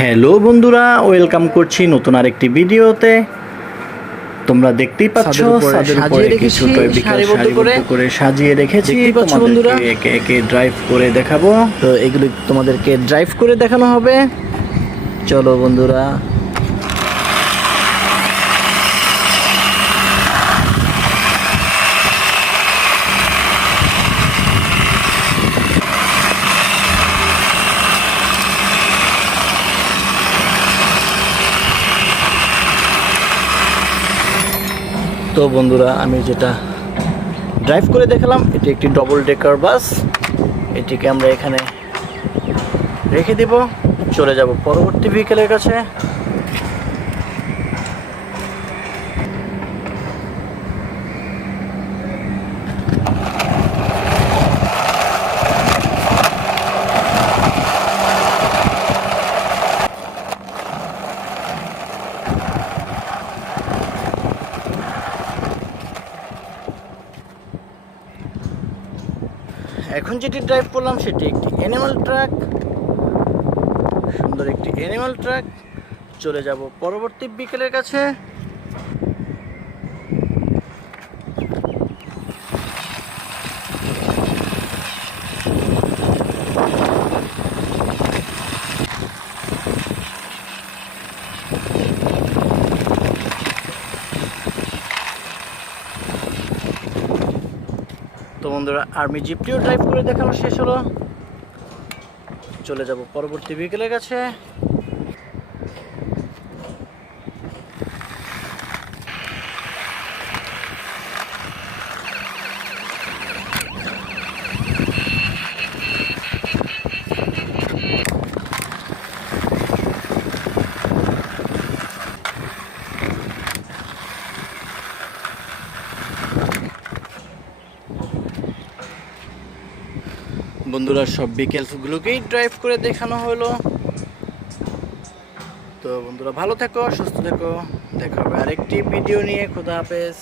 Hello বন্ধুরা, welcome করছি নতুন আরেকটি ভিডিওতে। তোমরা দেখতেই পাচ্ছ ছাদের উপরে কিছু টয়বিকার সারিবদ্ধ করে সাজিয়ে রেখেছি। তোমাদেরকে একে একে ড্রাইভ করে দেখাবো। তো এগুলো তোমাদেরকে ড্রাইভ করে দেখানো হবে। চলো বন্ধুরা। তো বন্ধুরা, আমি যেটা ড্রাইভ করে দেখালাম, এটি একটি ডবল ডেকার বাস। এটিকে আমরা এখানে রেখে দেব, চলে যাব পরবর্তী ভেহিকেলের কাছে। এখন যেটি ড্রাইভ করলাম সেটি একটি অ্যানিমাল ট্রাক, সুন্দর একটি অ্যানিমাল ট্রাক। চলে যাব পরবর্তী বিকেলের কাছে। তো বন্ধুরা, আর্মি জিপটিও ড্রাইভ করে দেখানো শেষ হলো। চলে যাব পরবর্তী ভেহিকেলের কাছে। বন্ধুরা, সব ভেহিকেলসগুলোকেই ড্রাইভ করে দেখানো হলো। তো বন্ধুরা, ভালো থেকো, সুস্থ থেকো। দেখা হবে আরেকটি ভিডিও নিয়ে। খোদা হাফেজ।